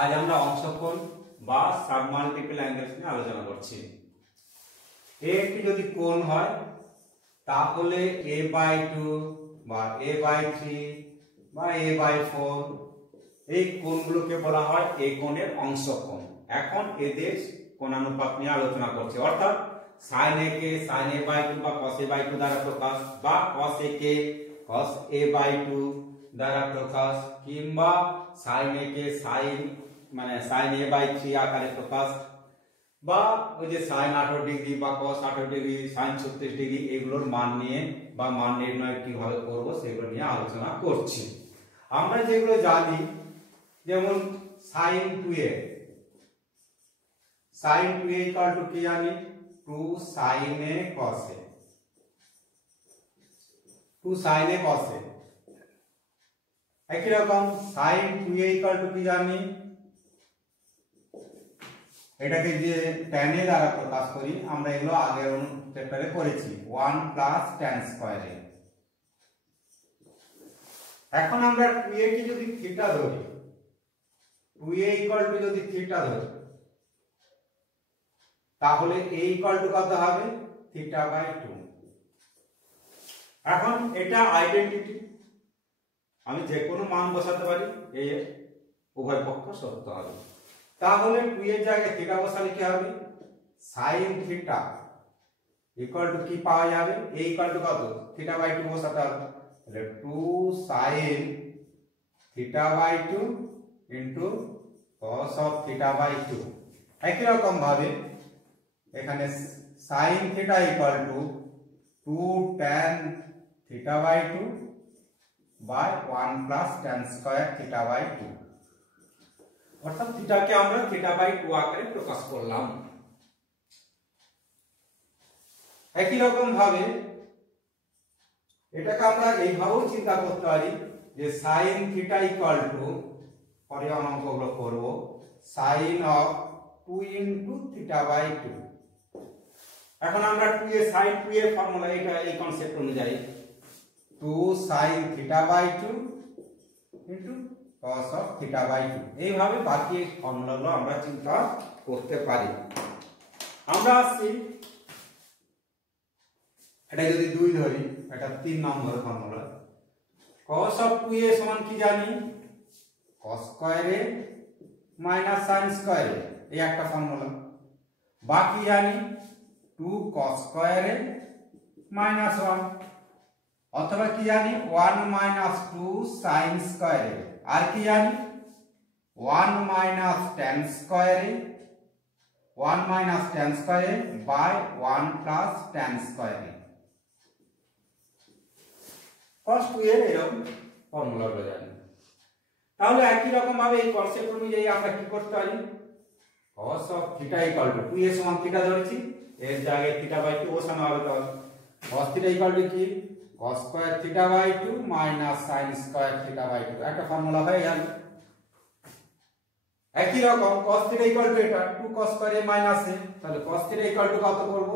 আজ আমরা অংশকোণ বা সাবমাল্টিপল অ্যাঙ্গেলস নিয়ে আলোচনা করছি। একটি যদি কোণ হয় তাহলে a/2 বা a/3 বা a/4 এই কোণগুলোকে বলা হয় এই কোণের অংশকোণ। এখন এদের কোণানুপাত নিয়ে আলোচনা করছি, অর্থাৎ sin a K sin a/2 বা cos a/2 দ্বারা প্রকাশ, বা cos a K cos a/2 দ্বারা প্রকাশ, কিংবা sin a K sin a/3 আকারে প্রকাশ, বা ওই যে sin 18 ডিগ্রি বা cos 18 ডিগ্রি sin 36 ডিগ্রি এগুলোর মান নিয়ে বা মান নির্ণয় কিভাবে করব সেগুলো নিয়ে আলোচনা করছি। আমরা যেগুলো জানি, যেমন sin 2a ইকুয়াল টু কি জানি, 2 sin a cos a, 2 sin a cos a। একই রকম sin 2a ইকুয়াল টু কি জানি, এটাকে যে tan a দ্বারা প্রকাশ করি, আমরা এগুলো আগের চ্যাপ্টারে করেছি, 1 প্লাস tan স্কয়ার a। এখন আমরা 2a কে যদি থিটা ধরি, 2a ইকুয়াল টু যদি থিটা ধরি, তাহলে a ইকুয়াল টু কত হবে, θ/2। এখন এটা আইডেন্টিটি, আমি যে কোনো মান বসাতে পারি, a এর উভয় পক্ষ সত্য হবে। তাহলে 2 এর জায়গায় থিটা বসালে কি হবে, sin θ ইকুয়াল টু কি পাওয়া যাবে, a ইকুয়াল টু কত, θ/2 বসাতে হবে, তাহলে 2 sin θ/2 ইনটু cos of θ/2। একই রকম ভাবে এখানে sin θ equal to 2 tan θ/2 by 1 plus tan square θ/2, অর্থাৎ থিটাকে আমরা θ/2 আকারে প্রকাশ করলাম। একই রকম ভাবে এটাকে আমরা এইভাবেও চিন্তা করতে পারি যে sin θ ইকুয়াল টু, পরে অঙ্কগুলো করব, sin of 2 ইনটু θ/2। এখন আমরা 2a sin 2a ফর্মুলা, এটা এই কনসেপ্ট অনুযায়ী 2 sin θ/2 ইনটু cos of θ/2, এইভাবে বাকি ফর্মুলাগুলো আমরা চিন্তা করতে পারি। আমরা আসছি, এটা যদি 2 ধরি, এটা 3 নম্বর ফর্মুলা, cos of 2a সমান কি জানি, cos square a minus sin square a, এই একটা ফর্মুলা। বাকি জানি 2 cos স্কয়ার a মাইনাস 1, অথবা কি জানি 1 মাইনাস 2 sin স্কয়ার a, আর কি জানি 1 minus tan square a, 1 minus tan square a by 1 plus tan square a। cos 2a এরকম ফর্মুলাগুলো জানি। তাহলে একই রকম ভাবে এই কনসেপ্ট অনুযায়ী আমরা কি করতে পারি, cos of θ equal two 2a সমান θ ধরেছি, এর জায়গায় θ/2 বসানো হবে, তাহলে cos θ ইকুয়াল টু কি, cos square θ/2 minus sin square θ/2, একটা ফর্মুলা হয়ে গেল। একই রকম cos θ ইকুয়াল টু এটা 2 cos square a minus a, তাহলে cos θ ইকুয়াল টু কত করব,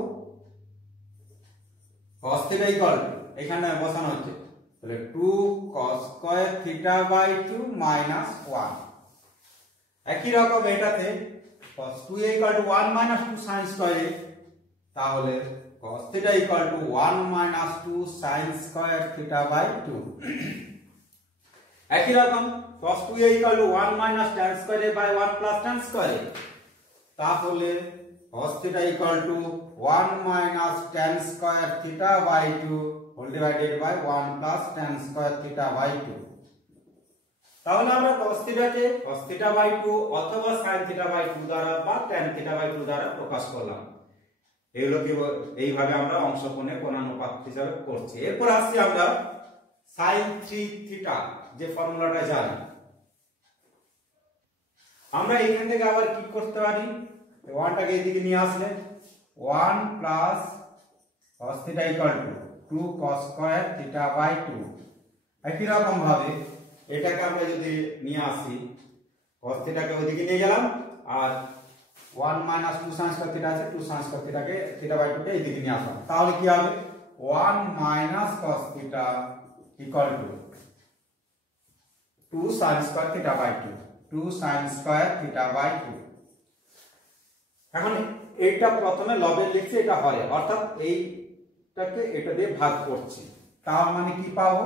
cos θ ইকুয়াল টু এখানে বসানো হচ্ছে, তাহলে 2 cos স্কয়ার θ/2 মাইনাস 1। একই রকম এটাতে cos 2a equal to 1 minus 2 sin square a, তাহলে cos θ equal to 1 minus 2 sin square θ/2। একই রকম cos 2a equal to 1 minus tan square a by 1 plus tan square a, তাহলে cos θ equal to 1 minus tan square θ/2 whole divided by 1 plus tan square θ/2। তাহলে আমরা cos θ কে cos θ/2 অথবা sin θ/2 দ্বারা বা tan θ/2 দ্বারা প্রকাশ করলাম। এগুলোকে এইভাবে আমরা অংশকোণে কোণানুপাত হিসাবে করছি। এরপর আসছি আমরা sin 3θ, যে ফর্মুলাটা জানি, আমরা এখান থেকে আবার কি করতে পারি, 1টাকে এদিকে নিয়ে আসলে 1 plus cos θ equal to 2 cos square θ/2। একই রকম ভাবে এটাকে আমরা যদি নিয়ে আসি, cos θ কে ওইদিকে নিয়ে গেলাম, আর 1 মাইনাস 2 sin স্কয়ার θ আছে, 2 sin স্কয়ার θ কে θ/2 কে এইদিকে নিয়ে আসলাম, তাহলে কি হবে 1 minus cos θ equal to 2 sin square θ/2। 2 2 sin square theta by 2। এখন এইটা প্রথমে লবে লিখছি, এটা হয় অর্থাৎ এইটাকে এটা দিয়ে ভাগ করছি, তার মানে কি পাবো,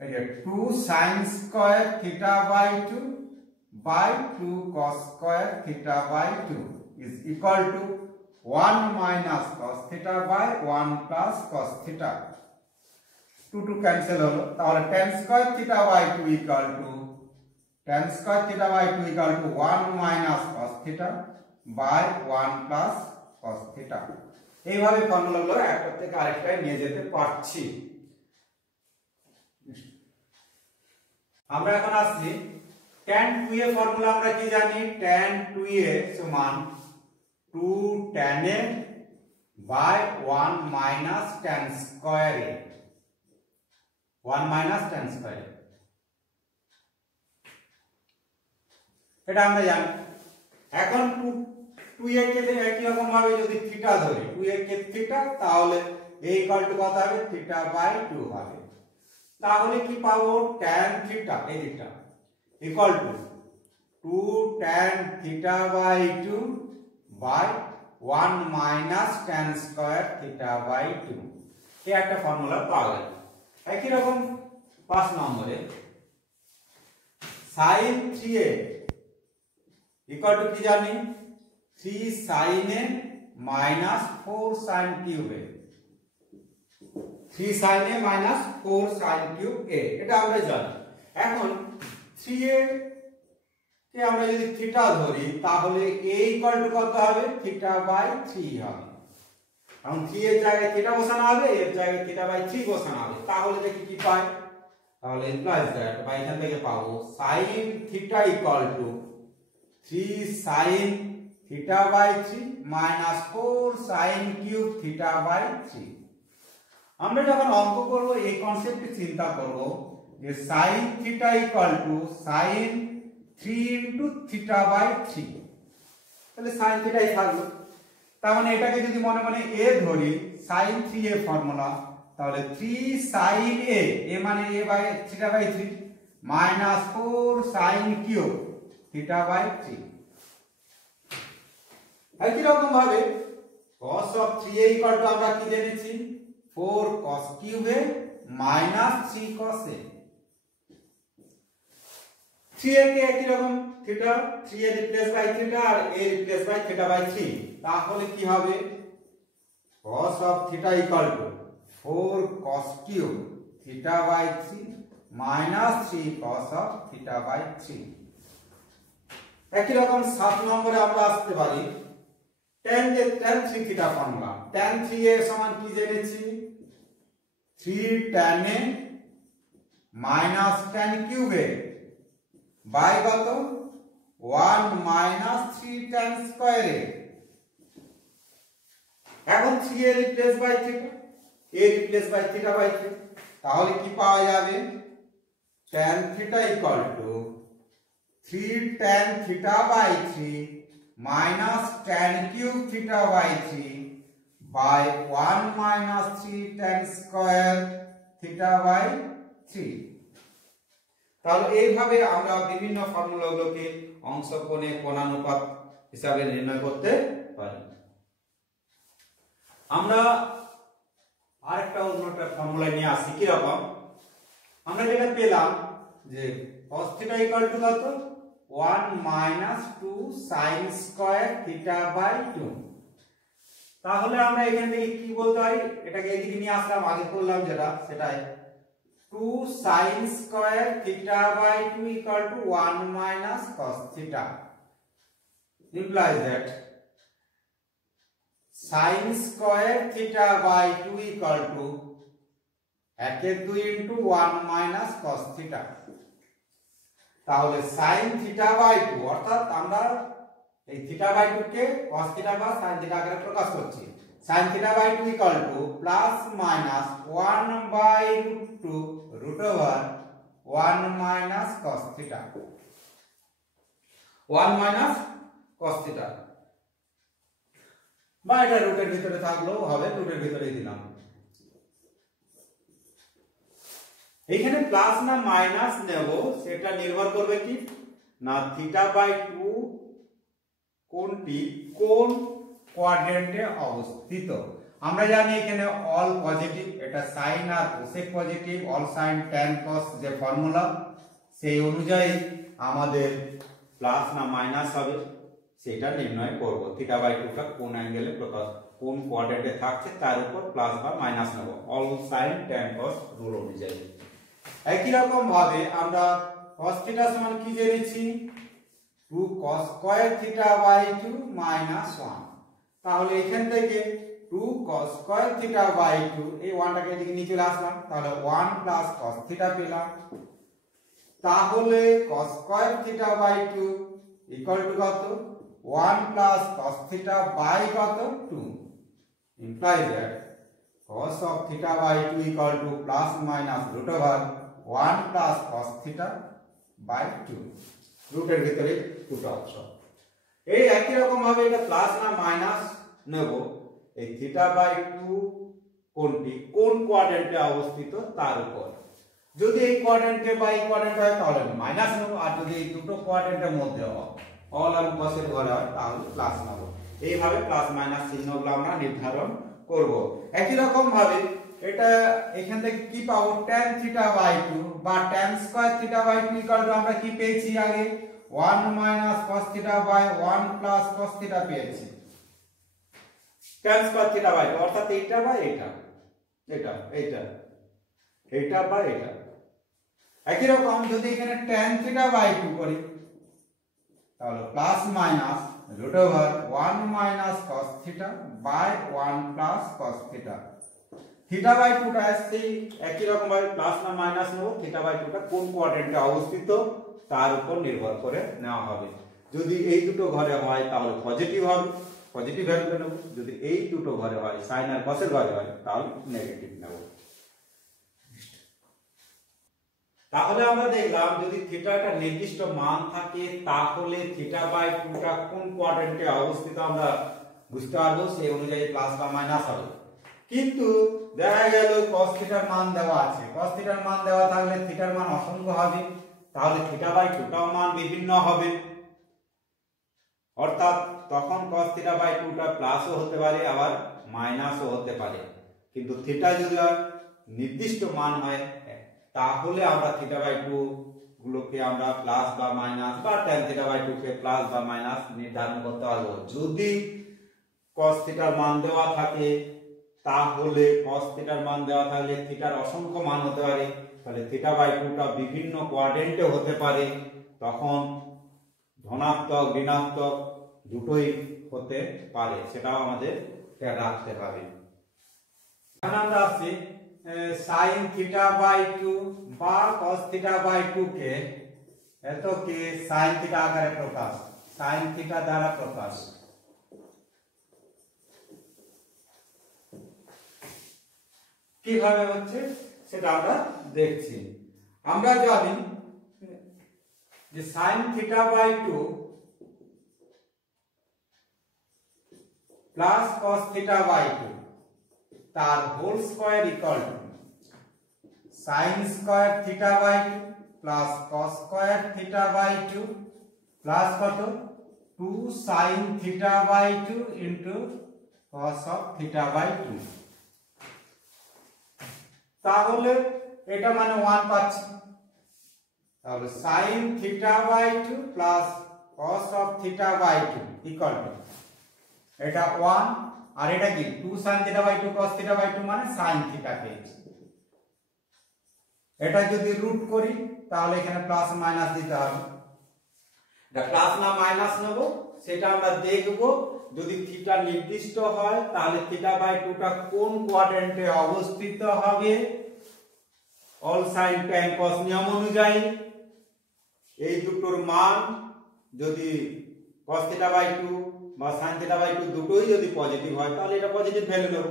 এই যে 2 sin square theta by 2 by 2 cos square theta by 2 is equal to 1 minus cos theta by 1 plus cos theta। 2 cancel হলো, তাহলে tan square theta by 2 equal to tan square theta by 2 equal to 1 minus cos theta by 1 plus cos theta। এইভাবে ফর্মুলাগুলো একটা থেকে আরেকটায় নিয়ে যেতে পারছি। আমরা এখন আসছি tan 2a ফর্মুলা। আমরা কি জানি, tan 2a সমান 2 tan a by 1 minus tan square a, 1 minus tan square a, এটা আমরা জানি। এখন 2a কে একই রকম ভাবে যদি থিটা ধরি, 2a কে থিটা, তাহলে a ইকুয়াল টু কত হবে, থিটা বাই 2 হবে। তাহলে কি পাবো, tan থিটা এই দিকটা equal to 2 tan theta by 2 by 1 minus tan square theta by 2। এই একটা ফর্মুলা পাওয়া গেল। একই রকম 5 নম্বরে sin 3a equal to কি জানি, 3 sin a minus 4 sin cube a, 3 sin a minus 4 sin cube a, এটা আমরা জানি। এখন 3a কে আমরা যদি থিটা ধরি, তাহলে a ইকুয়াল টু কত হবে, থিটা বাই 3 হবে। এখন 3 এর জায়গায় থিটা বসানো হবে, এর জায়গায় থিটা বাই 3 বসানো হবে। তাহলে দেখি কি পাই, তাহলে ইমপ্লাইজ দ্যাট বা এখান থেকে পাবো sin theta equal to 3 sin theta by 3 minus 4 sin cube theta by 3। আমরা যখন অঙ্ক করব এই কনসেপ্টে চিন্তা করব যে sin theta equal to sin 3 into theta by 3, তাহলে sin থিটাই থাকলো। তার মানে এটাকে যদি মনে মনে a ধরি, sin 3a ফর্মুলা, তাহলে 3 sin a, a মানে a by theta by 3 minus 4 sin cube theta by 3। একই রকম ভাবে cos of 3a equal to আমরা কি জেনেছি, 4 cos cube a minus 3 cos a। 3a কে একই রকম থিটা, 3a রিপ্লেস বাই থিটা আর a replace by theta by 3, তাহলে কি হবে, cos of theta equal to 4 cos cube theta by 3 minus 3 cos of theta by 3। একই রকম 7 নম্বরে আমরা আসতে পারি tan 3 theta formula. tan 3a সমান কি জেনেছি, 3 tan a minus tan cube a by কত, 1 minus 3 tan square a। এখন 3a replace by theta, a replace by theta by 3, তাহলে কি পাওয়া যাবে, tan theta equal to 3 tan theta by 3 minus tan cube theta by 3 by 1 minus 3 tan square theta by 3। তাহলে এইভাবে আমরা বিভিন্ন ফর্মুলাগুলোকে অংশ কোণে কোণানুপাত হিসাবে নির্ণয় করতে পারি। আমরা আরেকটা অন্যটা ফর্মুলা নিয়ে আসি। কি রকম, আমরা যেটা পেলাম যে cos থিটা ইকুয়াল টু কত, 1 minus 2 sin square theta by 2। তাহলে আমরা এখান থেকে কি বলতে পারি, এটাকে এদিকে নিয়ে আসলাম, আগে করলাম যেটা সেটাই, 2 sin square theta by 2 equal to 1 minus cos theta implies that sin square theta by 2 equal to 1/2 into 1 minus cos theta। তাহলে sin থিটা বাই 2 অর্থাৎ আমরা এই থিটা বাই 2 কে cos থিটা বা sin থিটা আকারে প্রকাশ করছি। sin theta by 2 equal to plus minus 1 by √2 root over 1 minus cos theta, 1 minus cos theta, বা এটা রুটের ভিতরে থাকলেও হবে, রুটের ভিতরেই দিলাম। এখানে প্লাস না মাইনাস নেব সেটা নির্ভর করবে কি না θ/2 কোণটি কোন কোয়াড্রেন্টে অবস্থিত। আমরা জানি এখানে অল পজিটিভ, এটা সাইন আর cosec positive, all sine tan cos যে ফর্মুলা সেই অনুযায়ী আমাদের প্লাস না মাইনাস হবে সেটা নির্ণয় করব। θ/2টা কোন অ্যাঙ্গেলে প্রকাশ কোন কোয়াড্রেন্টে থাকছে তার উপর প্লাস বা মাইনাস নেব অল সাইন ট্যান কস রুল অনুযায়ী। একই রকম ভাবে আমরা cos θ সমান কি জেনেছি 2 cos স্কয়ার θ/2 -1। তাহলে এখান থেকে 2 cos স্কয়ার θ/2 এই 1টাকে এদিকে নিয়ে চলে আসলাম, তাহলে 1 cos θ পেলাম। তাহলে cos স্কয়ার θ/2 ইকুয়াল টু কত 1 cos θ বাই কত 2 implies that cos of θ/2 equal to plus minus root over 1 cos θ by 2 রুটের ভিতরে দুটো অপশন। এই একই রকম ভাবে এটা প্লাস না মাইনাস নেব এই θ/2 কোণটি কোন কোয়াড্রেন্টে অবস্থিত তার উপর। যদি এই কোয়াড্রেন্টে বা এই কোয়াড্রেন্টে হয় তাহলে মাইনাস নেব, আর যদি এই দুটো কোয়াড্রেন্টের মধ্যে হয় অল আর কসের ঘরে হয় তাহলে প্লাস নেব। এইভাবে প্লাস মাইনাস চিহ্নগুলো আমরা নির্ধারণ করব। একই রকম ভাবে এটা এখান থেকে কি পাবো tan θ/2 বা tan স্কয়ার θ/2 ইকুয়াল টু আমরা কি পেয়েছি আগে 1 cos θ বাই 1 cos θ পেয়েছি। tan স্কয়ার θ/2 অর্থাৎ এইটা বা এইটা এটা এইটা এইটা বা এটা। একই রকম যদি এখানে tan θ/2 করি তাহলে plus minus root over 1 cos θ by 1 cos θ। θ/2টা সেই একই রকম ভাবে প্লাস না মাইনাস নেব, θ/2টা কোন কোয়াড্রেন্টে অবস্থিত তার উপর নির্ভর করে নেওয়া হবে। যদি এই দুটো ঘরে হয় তাহলে পজিটিভ হবে, পজিটিভ ভ্যালু নেব। যদি এই দুটো ঘরে হয় সাইন আর কসের ঘরে হয় তাহলে নেগেটিভ নেব। তাহলে আমরা দেখলাম যদি থিটা একটা নির্দিষ্ট মান থাকে তাহলে θ/2টা কোন কোয়াড্রেন্টে অবস্থিত আমরা বুঝতে পারবো, সেই অনুযায়ী প্লাস বা মাইনাস হবে। কিন্তু দেখা গেল cos থিটার মান দেওয়া আছে, cos থিটার মান দেওয়া থাকলে থিটার মান অসংখ্য হবে, তাহলে θ/2টাও মান বিভিন্ন হবে। অর্থাৎ তখন cos θ/2টা প্লাসও হতে পারে আবার মাইনাসও হতে পারে। কিন্তু থিটা যদি নির্দিষ্ট মান হয় তাহলে আমরা θ/2 গুলোকে আমরা প্লাস বা মাইনাস বা tan θ/2 কে প্লাস বা মাইনাস নির্ধারণ করতে পারবো। যদি cos থিটার মান দেওয়া থাকে তাহলে cos থিটার মান দেওয়া থাকলে থিটার অসংখ্য মান হতে পারে, তাহলে θ/2টা বিভিন্ন কোয়াড্রেন্টে হতে পারে, তখন ধনাত্মক ঋণাত্মক দুটোই হতে পারে, সেটাও আমাদের রাখতে হবে। এখন আমরা আসছি sin θ/2 বা cos θ/2 কে এতকে sin θ আকারে প্রকাশ, sin θ দ্বারা প্রকাশ। কিভাবে হচ্ছে সেটা আমরা দেখছি। আমরা জানি যে sin θ/2 প্লাস cos θ/2 তার whole square equal to sin square θ/2 plus cos square θ/2 plus কত 2 sin θ/2 ইনটু cos অফ θ/2। তাহলে এটা মানে 1 পাচ্ছি, তাহলে sin θ/2 plus cos of θ/2 equal to এটা 1 আর এটা কি 2 sin θ/2 cos θ/2 মানে sin θ পেয়েছি। এটা যদি রুট করি তাহলে এখানে প্লাস মাইনাস দিতে হবে, এটা প্লাস না মাইনাস নেব সেটা আমরা দেখব। যদি থিটা নির্দিষ্ট হয় তাহলে θ/2টা কোন কোয়াড্রেন্টে অবস্থিত হবে অল সাইন ট্যান কস নিয়ম অনুযায়ী। এই দুটোর মান যদি cos θ/2 বা sin θ/2 দুটোই যদি পজিটিভ হয় তাহলে এটা পজিটিভ ভ্যালু নেব,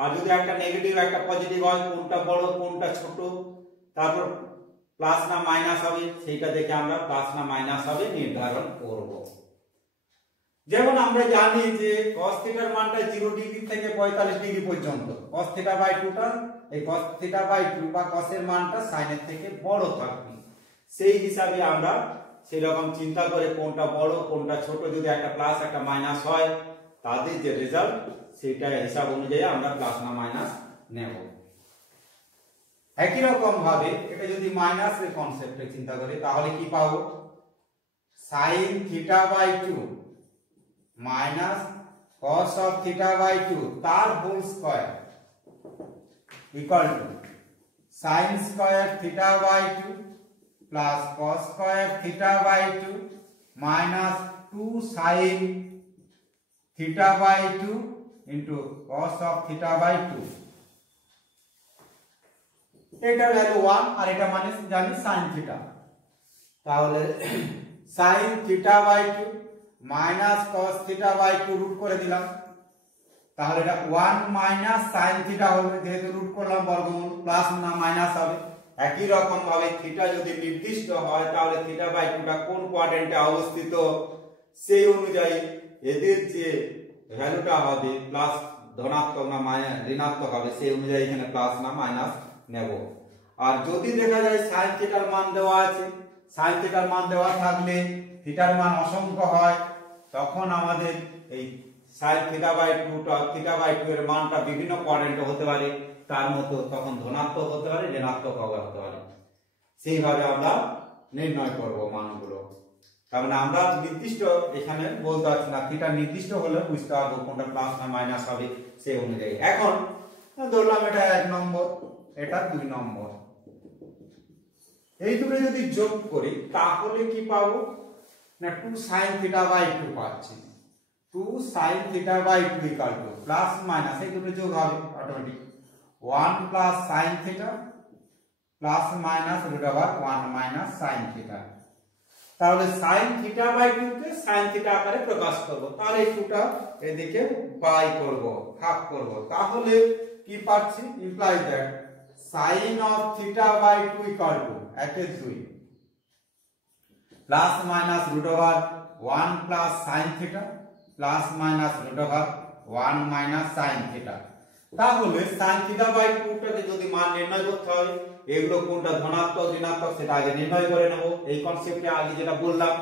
আর যদি একটা নেগেটিভ একটা পজিটিভ হয় কোনটা বড় কোনটা ছোট তারপর প্লাস না মাইনাস হবে সেইটা দেখে আমরা প্লাস না মাইনাস হবে নির্ধারণ করব। যেমন আমরা জানি যে cos θ এর মানটা 0 ডিগ্রি থেকে 45 ডিগ্রি পর্যন্ত, cos θ/2টা এই cos থিটা বাই 2 বা cos এর মানটা sin এর থেকে বড় থাকবে। সেই হিসাবে আমরা সেই রকম চিন্তা করে কোনটা বড় কোনটা ছোট, যদি একটা প্লাস একটা মাইনাস হয় তাদের যে রেজাল্ট সেটা হিসাব অনুযায়ী আমরা প্লাস না মাইনাস নেব। একই রকম ভাবে এটা যদি মাইনাস এর কনসেপ্টে চিন্তা করি তাহলে কি পাবো, sin theta by 2 minus cos of theta by 2 তার whole square equal to sin square theta by 2 plus cos square theta by 2 minus 2 sin theta by 2 into cos of theta by 2। এটার value 1 আর এটা মানে জানি sin theta, তাহলে sin theta by 2 minus cos theta by 2 root করে দিলাম, তাহলে এটা 1 মাইনাস sin থিটা হবে, যেহেতু রুট করলাম বর্গমূল প্লাস না মাইনাস হবে। একই রকম ভাবে থিটা যদি নির্দিষ্ট হয় তাহলে থিটা বাই 2 টা কোন কোয়াড্রেন্টে অবস্থিত সেই অনুযায়ী এদের যে ভ্যালুটা হবে প্লাস ধনাত্মক না ঋণাত্মক হবে সেই অনুযায়ী এখানে প্লাস না মাইনাস নেব। আর যদি দেখা যায় sin থিটার মান দেওয়া আছে, sin থিটার মান দেওয়া থাকলে থিটার মান অসংখ্য হয়, তখন আমাদের এই sin থিটা বাই 2 টা থিটা বাই 2 এর মানটা বিভিন্ন কোয়াড্রেন্টে হতে পারে, তার মতো তখন ধনাত্মক হতে পারে ঋণাত্মক হতে পারে। সেইভাবে আমরা নির্ণয় করব মানগুলো। তার মানে আমরা নির্দিষ্ট এখানে বলতে পারছি না, থিটা নির্দিষ্ট হলে বুঝতে পারবো কোনটা প্লাস না মাইনাস হবে সেই অনুযায়ী। এখন ধরলাম এটা 1 নম্বর, এটা 2 নম্বর, এই দুটো যদি যোগ করি তাহলে কি পাবো না 2 sin থিটা বাই 2 পাচ্ছি। 2 sin theta by 2 equal to plus minus এই দুটো যোগ হবে automatic 1 plus sin theta plus minus root over 1 minus sin theta. তাহলে sin থিটা বাই 2 কে sin থিটা আকারে প্রকাশ করব, তাহলে এই 2 টা এদিকে বাই করব ভাগ করব, তাহলে কি পাচ্ছি imply that sin of theta by 2 equal to 1/2 plus minus root over 1 plus sin theta plus minus root over 1 minus sin theta. তাহলে sin থিটা বাই 2 টাকে যদি মান নির্ণয় করতে হয়, এগুলো কোনটা ধনাত্মক ঋণাত্মক সেটা আগে নির্ণয় করে নেব। এই কনসেপ্টে আগে যেটা বললাম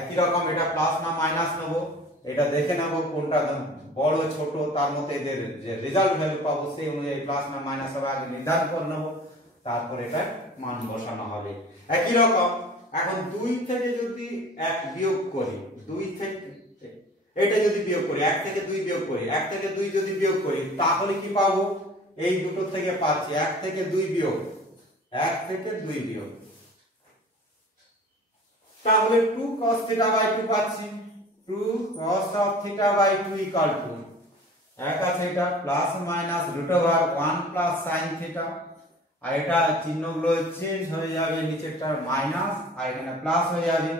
একই রকম এটা প্লাস না মাইনাস নেব, এটা দেখে নেব কোনটা বড় ছোট, তার মধ্যে এদের যে রেজাল্ট ভ্যালু পাবো সেই অনুযায়ী প্লাস না মাইনাস হবে আগে নির্ধারণ করে নেব, তারপর এটা মান বসানো হবে। একই রকম এখন 2 থেকে যদি 1 বিয়োগ করি, 2 থেকে এটা যদি বিয়োগ করি 1 থেকে 2 বিয়োগ করি, 1 থেকে 2 যদি বিয়োগ করি তাহলে কি পাবো, এই দুটো থেকে পাচ্ছি 1 থেকে 2 বিয়োগ 1 থেকে 2 বিয়োগ, তাহলে 2 cos থিটা বাই 2 পাচ্ছি। 2 cos of theta by 2 equal to 1 আছে এটা plus minus root over 1 plus sin theta, আর এটা চিহ্নগুলো চেঞ্জ হয়ে যাবে, নিচেরটা মাইনাস আর এখানে প্লাস হয়ে যাবে,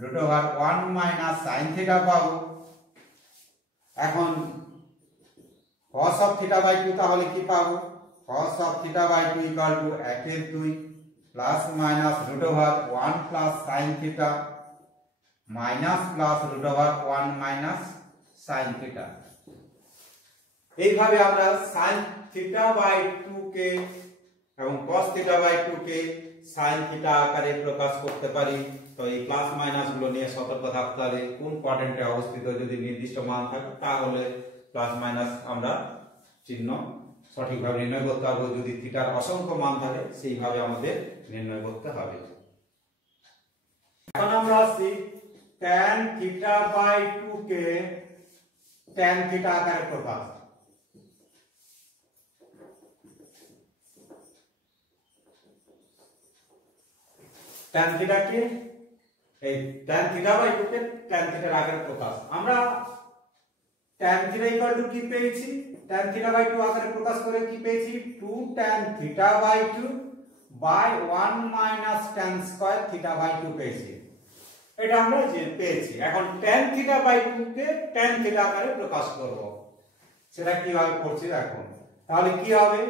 root over 1 minus sin theta পাবো। এখন cos অফ থিটা বাই 2 তাহলে কি পাবো, cos of theta by 2 equal to 1/2 plus minus root over 1 plus sin theta minus plus root over 1 minus sin theta. এইভাবে আমরা sin থিটা বাই 2 কে এবং cos theta by 2 কে sin থিটা আকারে প্রকাশ করতে পারি। তো এই প্লাস মাইনাস গুলো নিয়ে সতর্ক থাকতে হবে, কোন কোয়াড্রেন্টে অবস্থিত যদি নির্দিষ্ট মান থাকে তাহলে প্লাস মাইনাস আমরা চিহ্ন সঠিকভাবে নির্ণয় করতে হবে, যদি থিটার অসংখ্য মান থাকে সেইভাবে আমাদের নির্ণয় করতে হবে। এখন আমরা আসি tan থিটা বাই 2 কে tan থিটা আকারে প্রকাশ। tan থিটা কে এই tan থিটা বাই 2 কে tan থিটার আকারে প্রকাশ। আমরা tan থিটা ইকুয়াল টু কি পেয়েছি, tan থিটা বাই 2 আকারে প্রকাশ করে কি পেয়েছি 2 tan theta by 2 by 1 minus tan square theta by 2 পেয়েছি, এটা আমরা যে পেয়েছি। এখন tan থিটা বাই 2 কে tan থিটা আকারে প্রকাশ করব, সেটা কিভাবে করছি দেখো। তাহলে কি হবে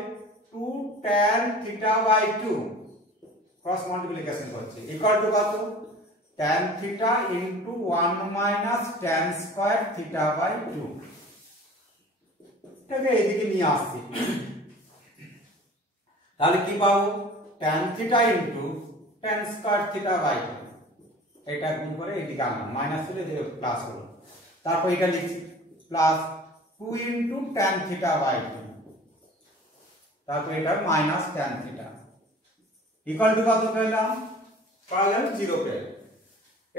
2 tan theta by 2 cross multiplication করছি ইকুয়াল টু কত tan theta into 1 minus tan square theta by 2। এটাকে এইদিকে নিয়ে আসছি, তাহলে কি পাবো tan theta into tan square theta by 2, এটা গুণ করে এদিকে আনলাম, মাইনাস হলে যে প্লাস হলো, তারপর এটা লিখছি plus 2 into tan theta by 2, তারপর এটা minus tan theta equal to কত পেলাম, পাওয়া গেল 0 পেলাম।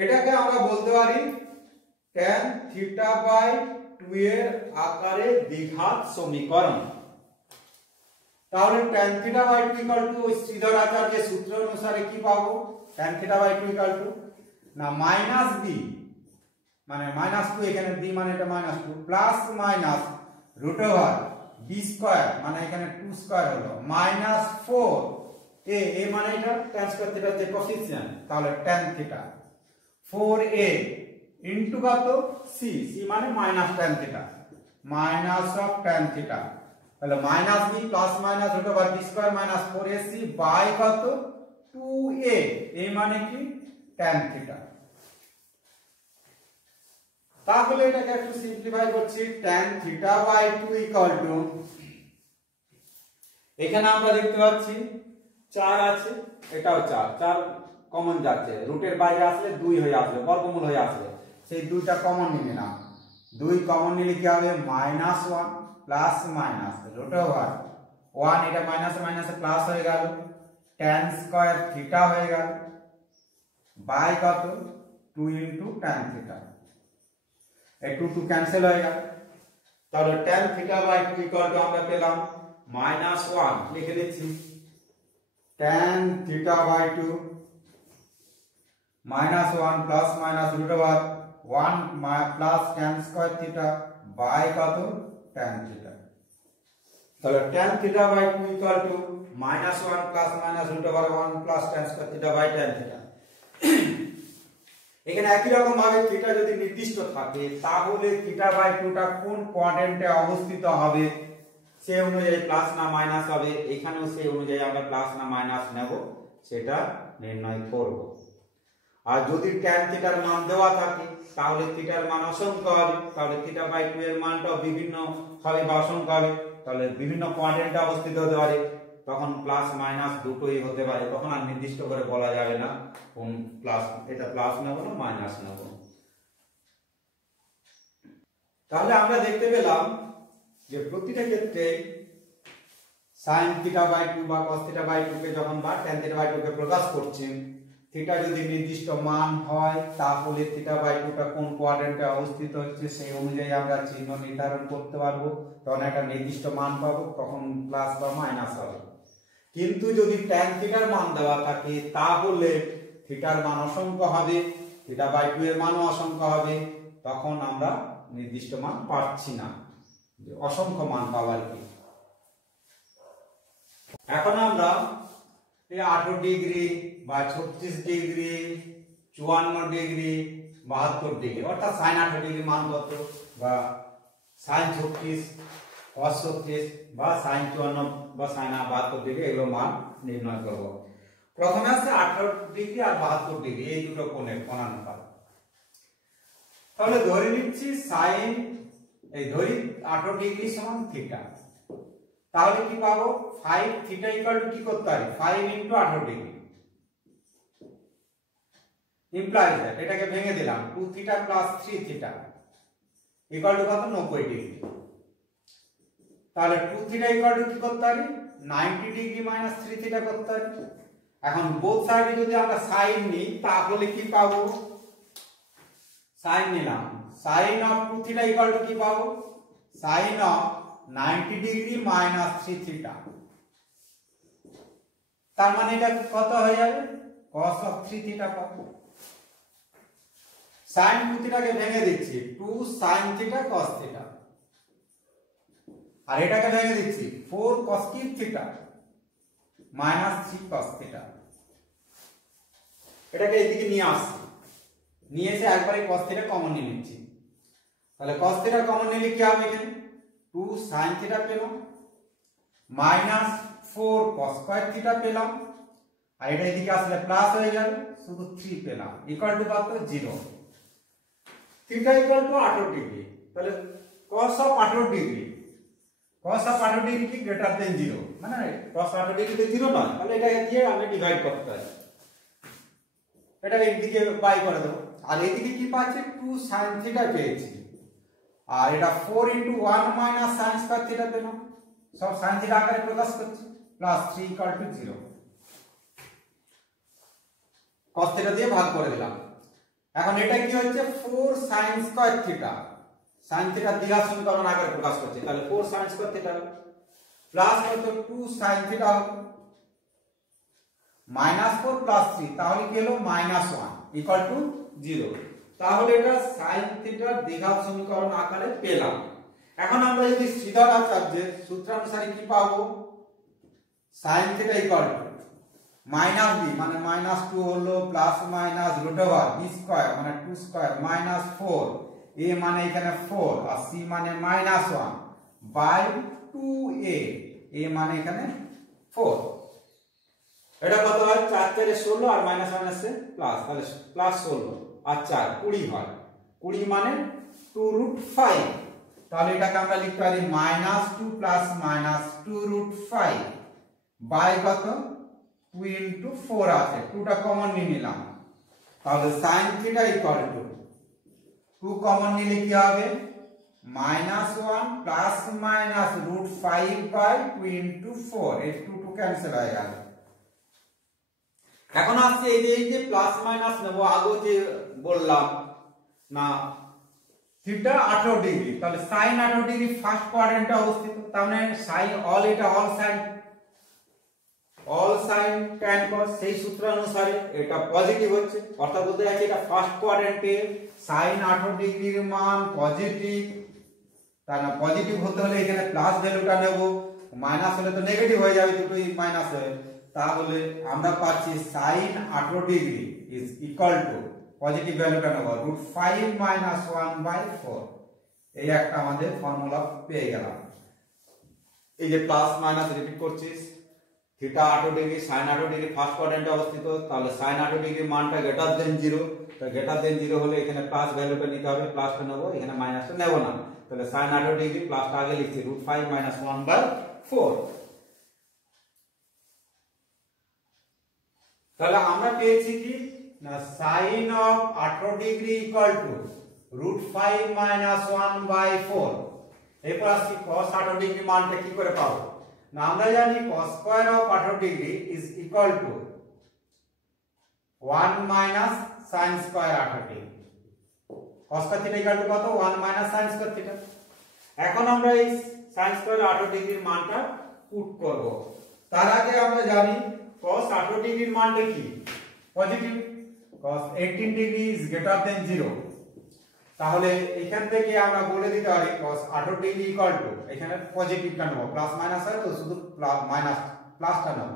এটাকে আমরা বলতে পারি tan থিটা বাই 2 এর আকারে দ্বিঘাত সমীকরণ। তাহলে tan theta by 2 equal to ওই শ্রীধর আচার্যের সূত্র অনুসারে কি পাবো, tan theta by 2 equal to না মাইনাস b, মানে মাইনাস 2, এখানে b মানে এটা minus 2, plus minus root over b square, মানে এখানে 2 স্কয়ার হলো, মাইনাস 4 a মানে এটা tan স্কয়ার থিটা যে কোএফিসিয়েন্ট, তাহলে tan থিটা 4a ইনটু কত c মানে minus tan theta, minus of tan theta, তাহলে minus b plus minus root over b square minus 4ac by কত 2a, a মানে কি tan থিটা। তাহলে এটাকে একটু সিম্পলিফাই করছি, tan theta by 2 equal to, এখানে আমরা দেখতে পাচ্ছি 4 আছে, এটাও 4 কমন যাচ্ছে, রুটের বাইরে আসলে 2 হয়ে আসবে, বর্গমূল হয়ে আসবে, সেই 2টা কমন নিয়ে নিলাম, 2 কমন নিলে কি হবে minus 1 plus minus root over 1, এটা মাইনাস মাইনাসে প্লাস হয়ে গেল, tan স্কয়ার থিটা হয়ে গেল বাই কত 2 ইনটু tan থিটা, এই 2 ক্যান্সেল হয়ে গেল, তাহলে tan theta by 2 equal to আমরা পেলাম মাইনাস 1, লিখে দিচ্ছি tan theta by 2 minus 1 plus minus root over 1 plus tan square theta by কত tan থিটা, তাহলে tan theta by 2 equal to minus 1 plus minus root over 1 plus tan square theta by tan theta. এখানে একই রকম ভাবে theta যদি নির্দিষ্ট থাকে তাহলে থিটা বাই 2টা কোন কোয়াড্রেন্টে অবস্থিত হবে সেই অনুযায়ী প্লাস না মাইনাস হবে, এখানেও সেই অনুযায়ী আমরা প্লাস না মাইনাস নেব সেটা নির্ণয় করব। আর যদি tan থিটার মান দেওয়া থাকে তাহলে থিটার মান অসংখ্য হবে, তাহলে থিটা বাই 2 এর মানটাও বিভিন্ন হবে বা অসংখ্য হবে, তাহলে বিভিন্ন কোয়াড্রেন্টে অবস্থিত হতে পারে, তখন প্লাস মাইনাস দুটোই হতে পারে, তখন আর নির্দিষ্ট করে বলা যাবে না কোন প্লাস, এটা প্লাস নেব না মাইনাস নেব। তাহলে আমরা দেখতে পেলাম যে প্রতিটা ক্ষেত্রে sin থিটা বাই 2 বা cos থিটা বাই 2 কে যখন বা tan থিটা বাই 2 কে প্রকাশ করছেন, থিটা যদি নির্দিষ্ট মান হয় তাহলে থিটা বাই 2টা কোন কোয়াড্রেন্টে অবস্থিত হচ্ছে সেই অনুযায়ী আমরা চিহ্ন নির্ধারণ করতে পারবো, তখন একটা নির্দিষ্ট মান পাবো, তখন প্লাস বা মাইনাস হবে। কিন্তু যদি tan থিটার মান দেওয়া থাকে তাহলে থিটার মান অসংখ্য হবে, থিটা বাই 2 এর মানও অসংখ্য হবে, তখন আমরা নির্দিষ্ট মান পাচ্ছি না, যে অসংখ্য মান পাওয়ার কি। এখন আমরা এই 18 ডিগ্রি বা 36 ডিগ্রি 54 ডিগ্রি 72 ডিগ্রি অর্থাৎ sin 18 ডিগ্রি মান কত বা sin 36 cos 36 বা sin 54 বা sin 72 ডিগ্রি এগুলো মান নির্ণয় করব। প্রথমে আছে 18 ডিগ্রি আর 72 ডিগ্রি এই দুটো কোণের কোণানুপাত। তাহলে ধরে নিচ্ছি sin এই ধরি 18 ডিগ্রি সমান থিটা, তাহলে কি পাবো 5 থিটা ইকুয়াল টু কি করতে পারি 5 ইনটু 18 ডিগ্রি ইমপ্লাইজ দ্যাট, এটাকে ভেঙে দিলাম 2 theta plus 3 theta equal to কত 90 ডিগ্রি, তাহলে 2 থিটা ইকুয়াল টু কি করতে পারি 90 ডিগ্রি মাইনাস 3 থিটা করতে পারি। এখন বোথ সাইডে যদি আমরা sin নিই তাহলে কি পাবো sin নিলাম, sin of 2 theta equal to কি পাবো sin of 90 degree minus 3 theta, তার মানে এটা কত হয়ে যাবে cos অফ 3 থিটা পাবো। sin 2 থিটাকে ভেঙে দিচ্ছি 2 sin থিটা cos থিটা, আর এটাকে ভেঙে দিচ্ছি 4 cos cube theta minus 3 cos theta, এটাকে এদিকে নিয়ে আসছি, নিয়ে এসে একবারে cos থিটা কমন নিয়ে নিচ্ছি, তাহলে cos থিটা কমন নিলে কি হবে এখানে 2 sin থিটা পেলাম মাইনাস 4 cos স্কয়ার থিটা পেলাম, আর এটা এদিকে আসলে প্লাস হয়ে যাবে শুধু 3 পেলাম ইকুয়াল টু কত 0। থিটা ইকুয়াল টু 18 ডিগ্রি, তাহলে cos of 18 degree cos of 18 degree কি গ্রেটার দেন 0, মানে cos 18 ডিগ্রিতে 0 নয়, তাহলে এটাকে দিয়ে আমরা ডিভাইড করতে পারি, এটা একদিকে বাই করে দেব। আর এইদিকে কি পাচ্ছি 2 sin থিটা পেয়েছি, আর এটা 4 * 1 - sin স্কয়ার থিটা পেলাম, সব sin থিটা আকারে প্রকাশ করছি, প্লাস 3 = 0, cos থিটা দিয়ে ভাগ করে দিলাম। এখন এটা কি হচ্ছে 4 sin square theta, sin theta দ্বিঘাত সমীকরণ আকারে প্রকাশ করছে, তাহলে 4 sin স্কয়ার থিটা প্লাস কত 2 sin থিটা -4 + 3, তাহলে কি হলো -1 = 0। তাহলে এটা sin থিটার দ্বিঘাত সমীকরণ আকারে পেলাম। এখন আমরা যদি শ্রীধর আচার্যের সূত্রানুসারে কি পাবো, sin থিটা = -b মানে -2 হলো প্লাস মাইনাস √b স্কয়ার মানে 2 স্কয়ার -4, a মানে এখানে 4 আর c মানে -1 বাই 2a, a মানে এখানে 4, এটা কত হয় 4 * 4 = 16 আর মাইনাস মাইনাসে প্লাস, তাহলে প্লাস 16 আর 4 20 হয়, 20 মানে 2√5, তাহলে এটাকে আমরা লিখতে পারি -2 + -2√5 বাই কত 2 * 4 আছে, 2টা কমন নিয়ে নিলাম, তাহলে sin থিটা = 2 কমন নিলে কি হবে -1 + -√5 বাই 2 * 4, এই 2 ক্যান্সেল হয়ে গেল। এখন আসছে এই যে প্লাস মাইনাস নেব, আগে যে বললাম না থিটা 18 ডিগ্রি, তাহলে sin 18 ডিগ্রি ফার্স্ট কোয়াড্রেন্টে অবস্থিত, তার মানে sin অল, এটা অল sin tan cos, সেই সূত্র অনুসারে এটা পজিটিভ হচ্ছে, অর্থাৎ বলতে যাচ্ছে এটা ফার্স্ট কোয়াড্রেন্টে sin 18 ডিগ্রির মান পজিটিভ, তার না পজিটিভ হতে হলে এখানে প্লাস ভ্যালুটা নেব, মাইনাস হলে তো নেগেটিভ হয়ে যাবে, দুটোই মাইনাস হয়ে, তাহলে আমরা পাচ্ছি sin 18 degree is equal to positive ভ্যালুটা নেব √5 - 1/4, এই একটা আমাদের ফর্মুলা পেয়ে গেলাম। এই যে প্লাস মাইনাস রিপিট করছিস, theta 18 degree sin 18 degree first কোয়াড্রেন্টে অবস্থিত, তাহলে sin 18 ডিগ্রি মানটা গ্রেটার দেন 0, তো গ্রেটার দেন 0 হলে এখানে প্লাস ভ্যালুটা নিতে হবে, প্লাসটা নেব, এখানে মাইনাসটা নেব না, তাহলে sin 18 ডিগ্রি প্লাসটা আগে লিখছি √5 - 1/4, তাহলে আমরা পেয়েছি কি না sin of 18 ডিগ্রি = √5 - 1/4। এরপর আসি cos 18 ডিগ্রি মানটা কি করে পাবো, না আমরা জানি cos square of 18 degree is equal to 1 minus sin square 18 degree, cos square theta equal to কত 1 মাইনাস sin স্কয়ার থিটা। এখন আমরা এই sin স্কয়ার 18 ডিগ্রির মানটা পুট করব, তার আগে আমরা জানি cos 18 ডিগ্রির মানটা কি positive, cos 18 degree is greater than 0, তাহলে এখান থেকে আমরা বলে দিতে পারি cos 18 ডিগ্রি ইকুয়াল টু, এখানে পজিটিভটা নেব, প্লাস মাইনাস হয় তো শুধু মাইনাস প্লাসটা নেব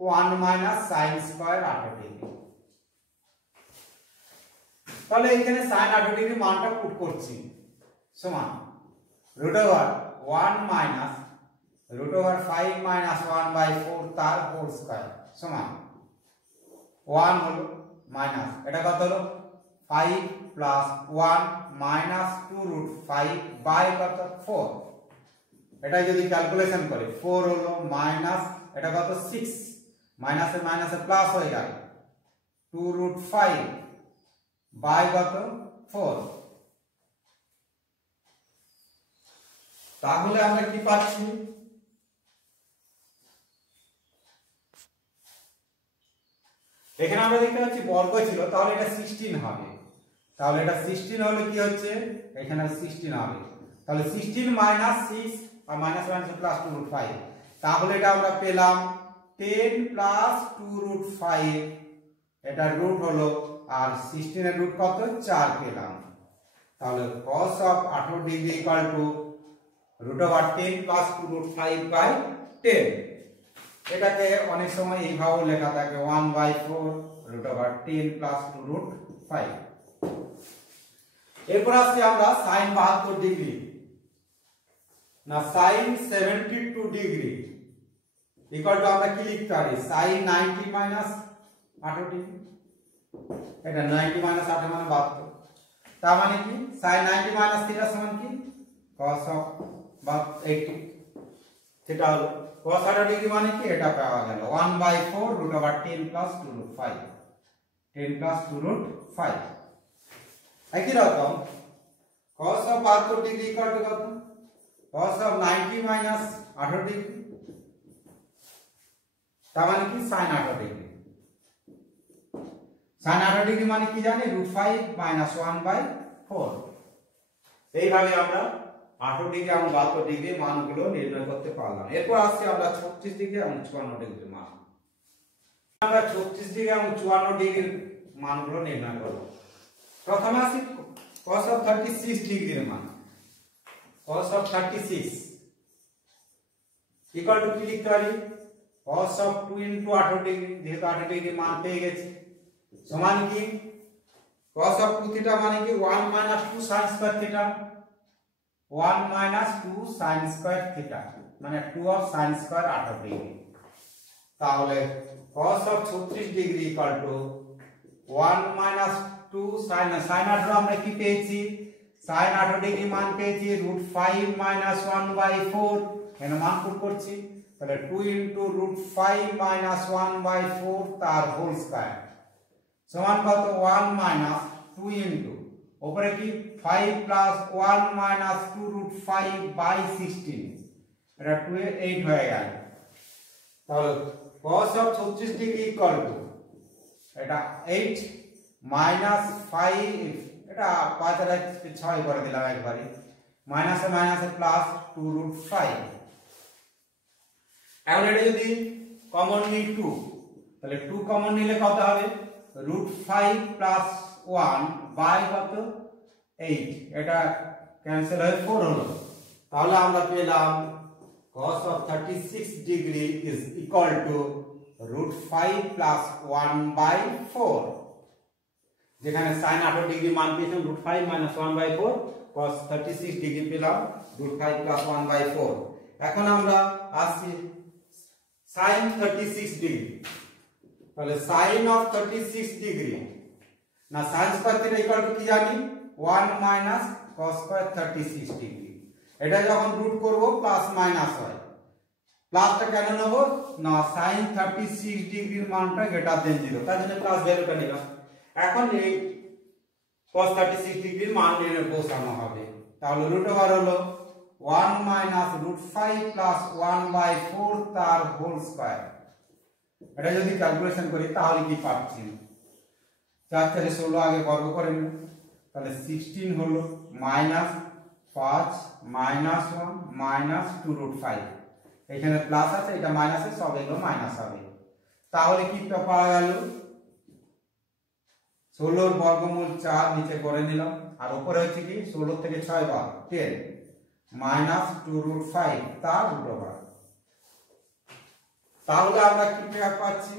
1 মাইনাস sin স্কয়ার 18 ডিগ্রি, তাহলে এখানে sin 18 ডিগ্রি মানটা পুট করছি সমান √1 মাইনাস √5 - 1/4 তার হোল স্কয়ার সমান 1 হলো মাইনাস এটা কত হলো 5 প্লাস 1 মাইনাস 2√5 বাই কত 4, এটা যদি ক্যালকুলেশন করে 4 হলো মাইনাস এটা কত 6, মাইনাসে মাইনাসে প্লাস হয়ে গেল 2√5 বাই কত 4, তাহলে আমরা কি পাচ্ছি এখানে আমরা দেখতে পাচ্ছি বর্গ ছিল, তাহলে এটা 16 হবে, তাহলে এটা 16 হলে কি হচ্ছে এখানে 16 হবে, তাহলে 16 মাইনাস 6 আর মাইনাস মাইনাস প্লাস 2√5, তাহলে এটা আমরা পেলাম 10 প্লাস 2√5, এটা রুট হলো, আর 16 এর রুট কত 4 পেলাম, তাহলে cos of 18 degree equal two √10 plus 2√5/10, এটাকে অনেক সময় এইভাবে লেখা থাকে 1/4 √10 প্লাস 2√5। এরপর আসছি আমরা sin 72 ডিগ্রি, না sin 72 ডিগ্রি ইকুয়াল টু আমরা কি লিখতে পারি sin 90 মাইনাস 18 ডিগ্রি, এটা 90 মাইনাস 18 মানে 72, তার মানে কি sin 90 মাইনাস থিটা সমান কি cos অফ 80, থিটা হলো cos 18 ডিগ্রি মানে কি এটা পাওয়া গেল 1/4 √10 + 2 √ 5 10 + 2 √ 5 একই রকম cos of 72 degree equal to কত cos of 90 - 18 ডিগ্রি তার মানে কি sin 18 ডিগ্রি sin 18 ডিগ্রি মানে কি জানি √5 - 1/4 এইভাবে আমরা 18 ডিগ্রি এবং 72 ডিগ্রি মানগুলো নির্ণয় করতে পারলাম এরপর আসছে আমরা 36 ডিগ্রি এবং 54 ডিগ্রির মান আমরা 36 ডিগ্রি এবং 54 ডিগ্রির মানগুলো নির্ণয় করব প্রথমে আসি cos of 36 ডিগ্রির মান cos of 36 ইকুয়াল টু কি লিখতে পারি cos of 2 * 18 ডিগ্রি যেহেতু 18 ডিগ্রি মান পেয়ে গেছি সমান কি cos of 2 থিটা মানে কি 1 - 2 sin square theta 1 - 2 sin square theta মানে 2 of sin স্কয়ার 18 ডিগ্রি তাহলে cos of 36 degree equal to 1 - 2 sin 18 আমরা কি পেয়েছি sin 18 ডিগ্রি মান পেয়েছি √5 - 1/4 এর মান পুট করছি তাহলে 2 * √5 - 1/4 তার হোল স্কয়ার সমান কত 1 - 2 ইনটু উপরে কি 5 + 1 - 2 √5/16 এটা 2 এর 8 হয়ে গেল তাহলে cos of 36 degree equal to এটা 8 - 5 এটা 5 এর 6 করে দিলাম একবারে মাইনাসে মাইনাসে প্লাস 2 √5 এখন এটা যদি কমন নিই 2 তাহলে 2 কমন নিলে কত হবে √5 + 1 বাই কত 8 এটা ক্যান্সেল হয়ে 4 হলো তাহলে আমরা পেলাম cos of 36 degree is equal to √5 + 1/4 যেখানে sin 18 ডিগ্রি মান পেয়েছিলাম √5 - 1/4 cos 36 ডিগ্রি পেলাম √5 + 1/4 এখন আমরা আসছি sin 36 ডিগ্রি তাহলে sin of 36 ডিগ্রি না sin square theta equal to কি জানি 1 - cos স্কয়ার 36 ডিগ্রি এটা যখন রুট করব প্লাস মাইনাস হয় প্লাসটা কেন নেব না sin 36 ডিগ্রির মানটা গ্রেটার দেন 0 তার জন্য প্লাস ভ্যালুটা নিলাম এখন এই cos 36 ডিগ্রির মান নির্ণয় বসানো হবে তাহলে √ হলো 1 - √5 + 1/4 তার হোল স্কয়ার এটা যদি ক্যালকুলেশন করি তাহলে কি পাচ্ছি 4 * 4 = 16 আগে বর্গ করে নিন তাহলে 16 হলো -5 -1 -2 √5 এখানে প্লাস আছে এটা মাইনাস আছে সব এগুলো মাইনাস হবে তাহলে কি পাওয়া গেল 16 এর বর্গমূল 4 নিচে করে নিলাম আর উপরে হচ্ছে কি 16 থেকে 6 বার 10 -2 √5 তার √5 তাহলে আমরা কি পাচ্ছি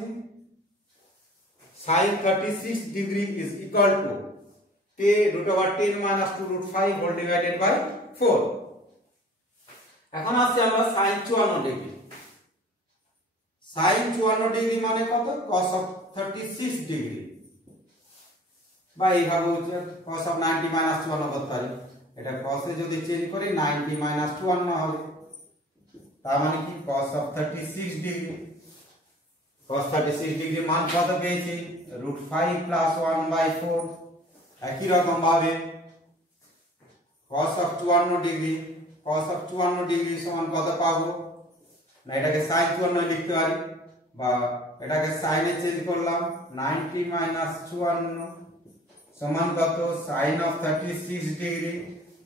sin 36 degree is equal to √10 - 2 √5 whole divided by 4 এখন আসছে আমরা sin 54 ডিগ্রি sin 54 ডিগ্রি মানে কত cos of 36 ডিগ্রি বা এইভাবে হচ্ছে cos of 90 - 54 করতে পারি এটা cos এ যদি চেঞ্জ করি 90 - 54 হবে তার মানে কি cos of 36 degree cos 36 degree মান কত পেয়েছি √5 + 1/4 একই রকম ভাবে cos of 54 ডিগ্রি সমান কত পাবো না এটাকে sin 54 লিখতে পারি বা এটাকে sin এ চেঞ্জ করলাম 90 - 54 সমান কত sin of 36 degree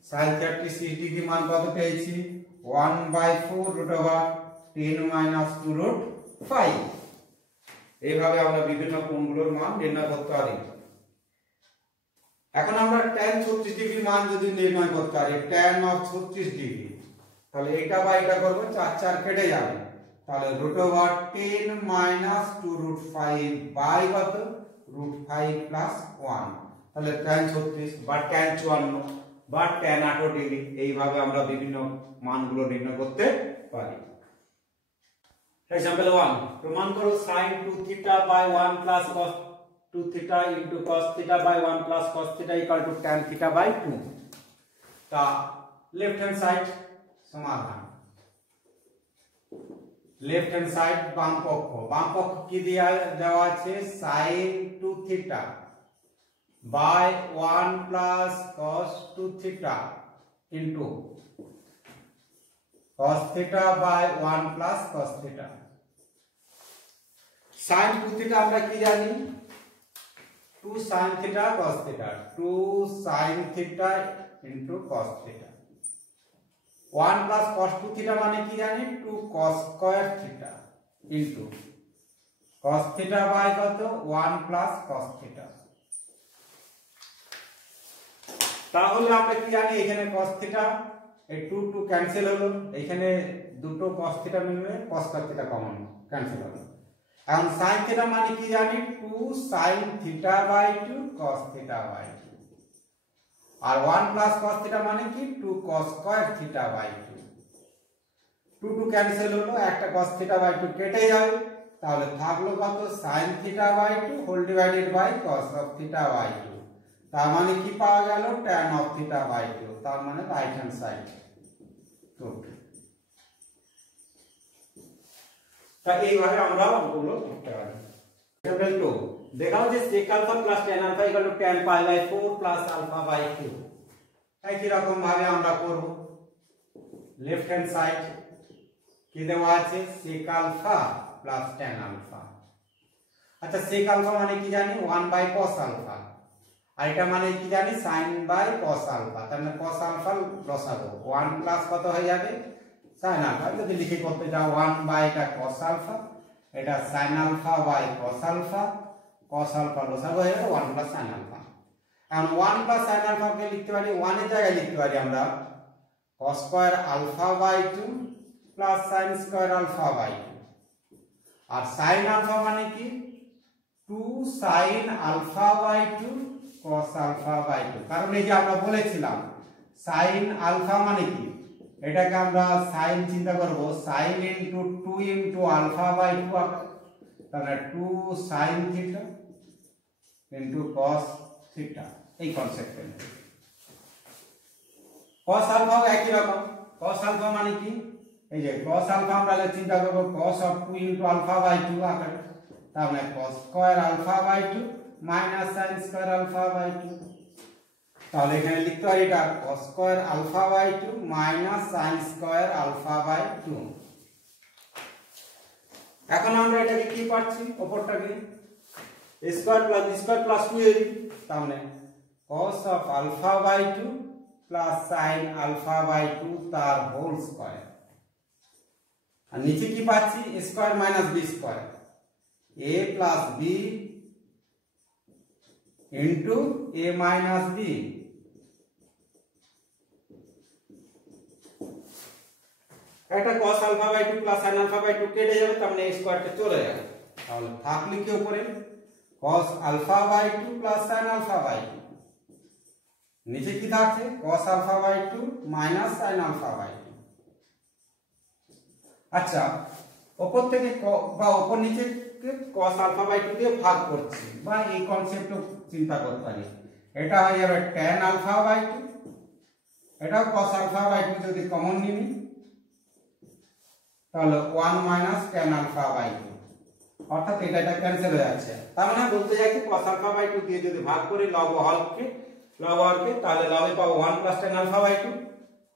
sin 36 degree মান কত পেয়েছি 1/4 √10 - 2 √5 এইভাবে আমরা বিভিন্ন কোণগুলোর মান নির্ণয় করতে পারি এখন আমরা tan 36 ডিগ্রি মান যদি নির্ণয় করতে পারি tan of 36 ডিগ্রি তাহলে এটা বা এটা করব 4 4 কেটে যাবে তাহলে √10 - 2 √5 বাই কত √5 + 1 তাহলে tan 36 বা tan 54 বা tan 18 ডিগ্রি এইভাবে আমরা বিভিন্ন মানগুলো নির্ণয় করতে পারি एग्जांपल 1 प्रमाण करो sin 2 theta by 1 plus cos 2 theta into cos theta by 1 plus cos theta equal to tan theta by 2 का लेफ्ट हैंड साइड समाधान লেফট হ্যান্ড সাইড বাম পক্ষ কি দেওয়া আছে sin 2 theta by 1 plus cos 2 theta into cos theta by 1 plus cos theta. sin 2 theta আমরা কি জানি 2 sin theta cos theta 2 sin theta into cos theta 1 plus cos 2 theta মানে কি জানি 2 cos square theta into cos theta by কত 1 plus cos theta. তাহলে আমরা কি জানি এখানে cos থিটা এই 2 ক্যান্সেল হলো, এখানে দুটো cos থিটা মিলবে cos থিটা কমন ক্যান্সেল হলো। এখন sin থিটা মানে কি জানি 2 sin theta by 2 cos theta by 2 আর 1 প্লাস cos থিটা মানে কি 2 cos square theta by 2 2 cancel হলো, একটা cos থিটা বাই 2 কেটে যাবে, তাহলে থাকলো কত sin theta by 2 whole divided by cos of theta by 2। তার মানে কি পাওয়া গেল tan অফ থিটা বাই 2, তার মানে রাইট হ্যান্ড সাইড ট্রু। তা এইভাবে আমরা অঙ্কগুলো করতে পারি। এক্সাম্পল 2 দেখাও যে sec alpha plus tan alpha equal to tan pi by 4 plus alpha by 2। একই রকম ভাবে আমরা করব। লেফট হ্যান্ড সাইড কি দেওয়া আছে sec alpha plus tan alpha. আচ্ছা sec আলফা মানে কি জানি 1 বাই cos আলফা, আর এটা মানে কি জানি sin বাই cos আলফা, তার মানে cos আলফা লসাগু 1 প্লাস কত হয়ে যাবে sin আলফা। যদি লিখে করতে যাও 1 বাই এটা cos আলফা, এটা sin alpha by cos alpha, cos alpha লসাগু হয়ে যাবে 1 প্লাস sin আলফা। এখন 1 প্লাস sin আলফা কে লিখতে পারি 1 এর জায়গায় লিখতে পারি আমরা cos square alpha by 2 plus sin square alpha by 2, আর sin আলফা মানে কি 2 sin alpha by 2 cos alpha by 2। কারণ এই যে আমরা বলেছিলাম sin আলফা মানে কি এটাকে আমরা sin চিন্তা করব sin into 2 into alpha by 2, তাহলে 2 sin theta into cos theta, এই কনসেপ্ট। cos আলফা একই রকম, cos আলফা মানে কি এই যে cos আলফা আমরা চিন্তা করব cos of 2 into alpha by 2 আকারে, তার মানে cos square alpha by 2 minus sin square alpha by 2। তাহলে এখানে লিখতে পারি এটা cos square alpha by 2 minus sin square alpha by 2। এখন আমরা এটাকে কি পাচ্ছি উপরটাকে স্কয়ার প্লাস 2a, তার মানে cos of alpha by 2 plus sin alpha by 2 তার হোল স্কয়ার, আর নিচে কি পাচ্ছি square minus b square a plus b into a minus b। একটা cos alpha by 2 plus sin alpha by 2 কেটে যাবে, তার মানে স্কয়ারটা চলে যাবে, তাহলে থাকলে কি উপরে cos alpha by 2 plus sin alpha by 2, নিচে কি থাকছে cos alpha by 2 minus sin alpha by 2। আচ্ছা উপর থেকে বা উপর নিচে cos আলফা বাই 2 দিয়ে ভাগ করছি, বা এই কনসেপ্টও চিন্তা করতে পারি, এটা হয়ে যাবে tan আলফা বাই 2, এটাও cos আলফা বাই 2 যদি কমন নিই তাহলে 1 মাইনাস tan আলফা বাই 2, অর্থাৎ এটা ক্যান্সেল হয়ে যাচ্ছে। তার মানে বলতে যাচ্ছি cos আলফা বাই 2 দিয়ে যদি ভাগ করি লব হরকে তাহলে লবে পাবো 1 প্লাস tan আলফা বাই 2,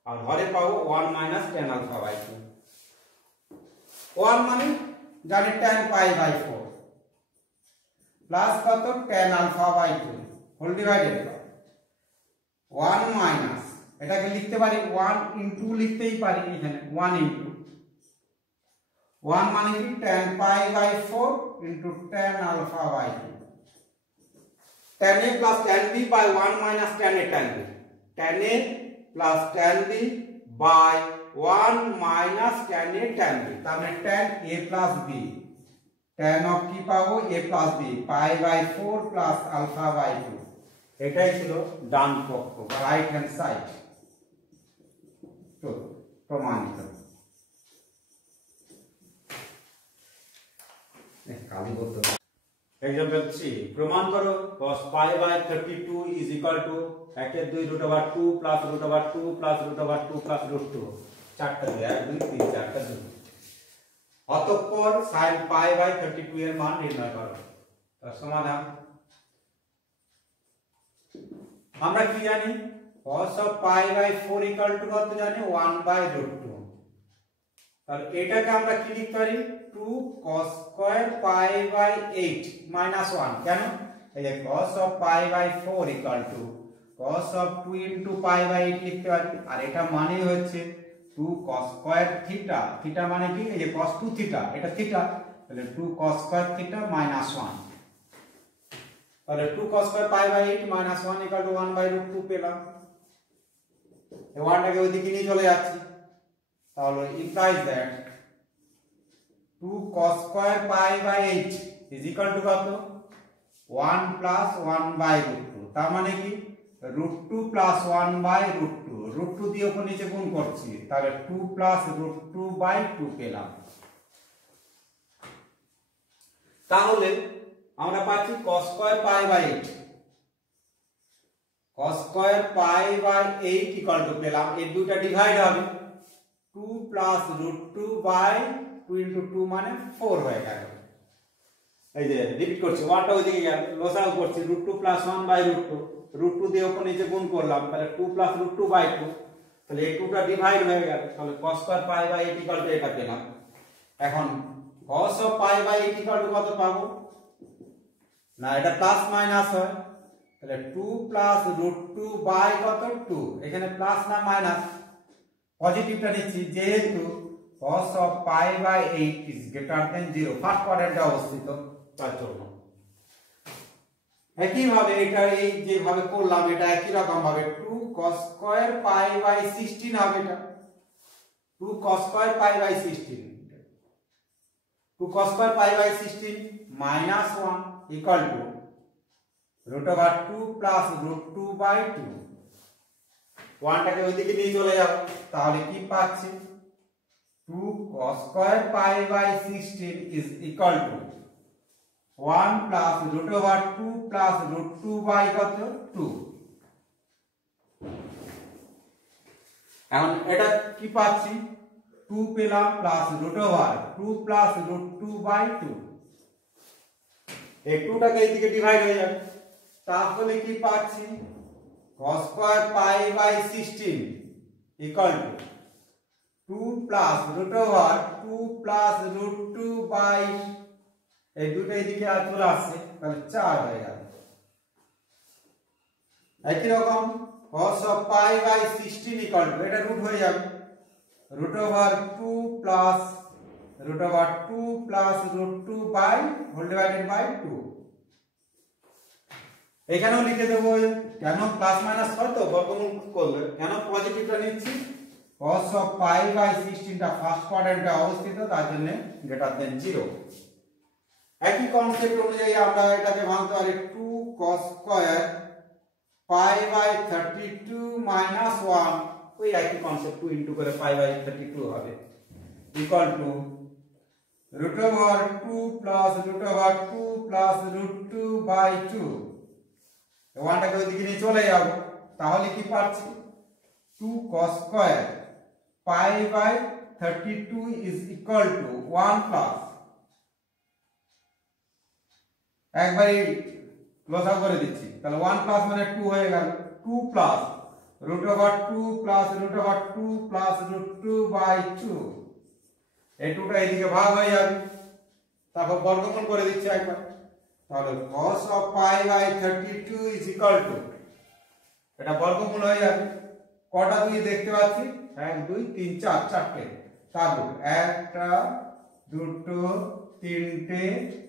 আর হরে পাবো 1 মাইনাস tan আলফা বাই 2। 1 মানে জানি tan পাই বাই 4 প্লাস কত tan alpha by 2 whole divided by 1 minus, এটাকে লিখতে পারি 1 ইনটু লিখতেই পারি এখানে 1 ইনটু 1 মানে কি tan pi by 4 into tan alpha by 2, tan a plus tan b by 1 minus tan a tan b, tan a plus tan b by 1 minus tan a tan b, তার মানে tan a plus b, tan of কি পাবো a plus b pi by 4 plus alpha by 2। এটাই ছিল ডান পক্ষ বা right hand side তো প্রমাণিত। एग्जांपल 3 प्रमाण करो cos pi by 32 is equal to 1/2 root over 2 plus root over 2 plus root over 2 plus root 2 চারটা 1 2 3 4টা 2। অতঃপর sin পাই বাই 32 এর মান নির্ণয় করো। তার সমাধান আমরা কি জানি cos of pi by 4 equal to কত জানি 1 by √2। তাহলে এটাকে আমরা কি লিখতে পারি 2 cos square pi by 8 minus 1। কেন এই যে cos of pi by 4 equal to cos of 2 into pi by 8 লিখতে পারি। আর এটা মানে হচ্ছে 2 cos square theta, theta মানে কি এই যে cos 2 theta, এটা theta, তাহলে 2 cos square theta minus 1। তাহলে 2 cos square pi by 8 minus 1 equal to 1 by √2 পেলাম। এই 1 টাকে ওইদিকে নিয়ে চলে যাচ্ছি, তাহলে implies that 2 cos square pi by 8 is equal to কত 1 plus 1 by √2। তার মানে কি √2 plus 1 by √2, √2 দিয়ে উপর নিচে গুণ করছি, তাহলে 2 plus √2 by 2 পেলাম। তাহলে আমরা পাচ্ছি cos square pi by 8, cos square pi by 8 equal to পেলাম, এই দুটো ডিভাইড হবে 2 plus √2 by 2 into 2 মানে 4 হয়ে গেল। এই যে রিপিট করছি, 1টা ওইদিকে গেল, লসাগু করছি √2 plus 1 by √2, √2 দিয়ে উপর নিচে গুণ করলাম, তাহলে 2 plus √2 by 2, তাহলে এই 2টা ডিভাইড হয়ে গেল, তাহলে cos square pi by 8 equal to এটা পেলাম। এখন cos of pi by 8 equal to কত পাবো না, এটা প্লাস মাইনাস হয়, তাহলে 2 plus √2 by কত 2, এখানে প্লাস না মাইনাস, পজিটিভটা নিচ্ছি যেহেতু cos of pi by 8 is greater than 0, first কোয়াড্রেন্টে অবস্থিত, তার জন্য একইভাবে এটা এই যেভাবে করলাম এটা একই রকম ভাবে 2 cos square pi by 16 হবে, এটা 2 cos square pi by 16, 2 cos square pi by 16 minus 1 equal to √2 plus √2 by 2। 1টাকে ওইদিকে নিয়ে চলে যাব, তাহলে কি পাচ্ছি 2 cos square pi by 16 is equal to 1 plus √2 plus √2 by কত 2। এখন এটা কি পাচ্ছি 2 পেলাম প্লাস √2 plus √2 by 2, এই 2টাকে এইদিকে ডিভাইড হয়ে যাবে, তাহলে কি পাচ্ছি cos square pi by 16 equal to 2 plus √2 plus √2 by, এই দুটো এইদিকে চলে আসছে, তাহলে 4 হয়ে গেল। একই রকম cos of pi by 16 equal to এটা রুট হয়ে যাবে √2 plus √2 by whole divided by 2। এখানেও লিখে দেবো, কেন প্লাস মাইনাস হয় তো বর্গমূল করলে, কেন পজিটিভটা নিচ্ছি cos of pi by 16 টা ফার্স্ট কোয়াড্রেন্টে অবস্থিত, তার জন্য গ্রেটার দেন 0। একই কনসেপ্ট অনুযায়ী আমরা এটাকে ভাঙতে পারি 2 cos square pi by 32 minus 1, ওই একই কনসেপ্ট 2 ইনটু করে pi by 32 হবে equal to √2 plus √2 plus √2 by 2। 1টাকে ওইদিকে নিয়ে চলে যাব, তাহলে কি পাচ্ছি 2 cos square pi by 32 is equal to 1 plus, একবারে লসাগু করে দিচ্ছি, তাহলে 1 প্লাস মানে 2 হয়ে গেল, 2 plus √2 plus √2 plus √2 by 2, এই 2টা এদিকে ভাগ হয়ে যাবে, তারপর বর্গমূল করে দিচ্ছি একবার, তাহলে cos of pi by 32 is equal to, এটা বর্গমূল হয়ে যাবে, কটা দুই দেখতে পাচ্ছি 1 2 3 4, চারটে, তারপর 1টা 2টো 3টে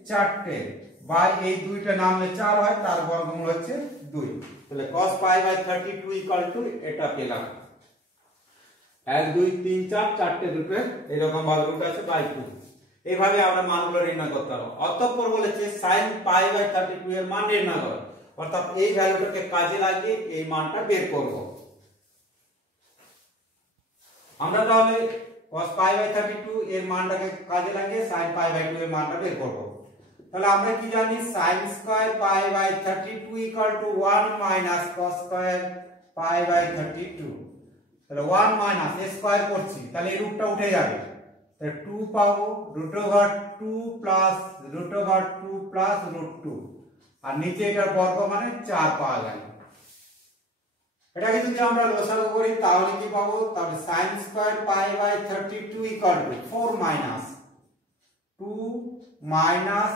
4টে বাই এই দুইটা নামলে 4 হয়, তার বর্গমূল হচ্ছে 2, তাহলে cos pi by 32 equal to এটা পেলাম 1 2 3 4, চারটে দুটো এরকম ভাবে রুট আছে বাই 2। এইভাবে আমরা মানগুলো নির্ণয় করতে পারবো। অতঃপর বলেছে sin pi by 32 এর মান নির্ণয় করো, অর্থাৎ এই ভ্যালুটাকে কাজে লাগিয়ে এই মানটা বের করব। আমরা তাহলে cos pi by 32 এর মানটাকে কাজে লাগিয়ে sin pi by 2 এর মানটা বের করব। তাহলে আমরা কি জানি sin square pi by 32 equal to 1 minus cos square pi by 32, তাহলে 1 minus a square করছি, তাহলে এই রুটটা উঠে যাবে, 2 পাবো, √2 প্লাস √2 প্লাস √2, আর নিচে এটার বর্গ মানে 4 পাওয়া গেল। এটাকে যদি আমরা লসাগু করি তাহলে কি পাবো? তাহলে sin square pi by 32 equal to 4 minus 2 minus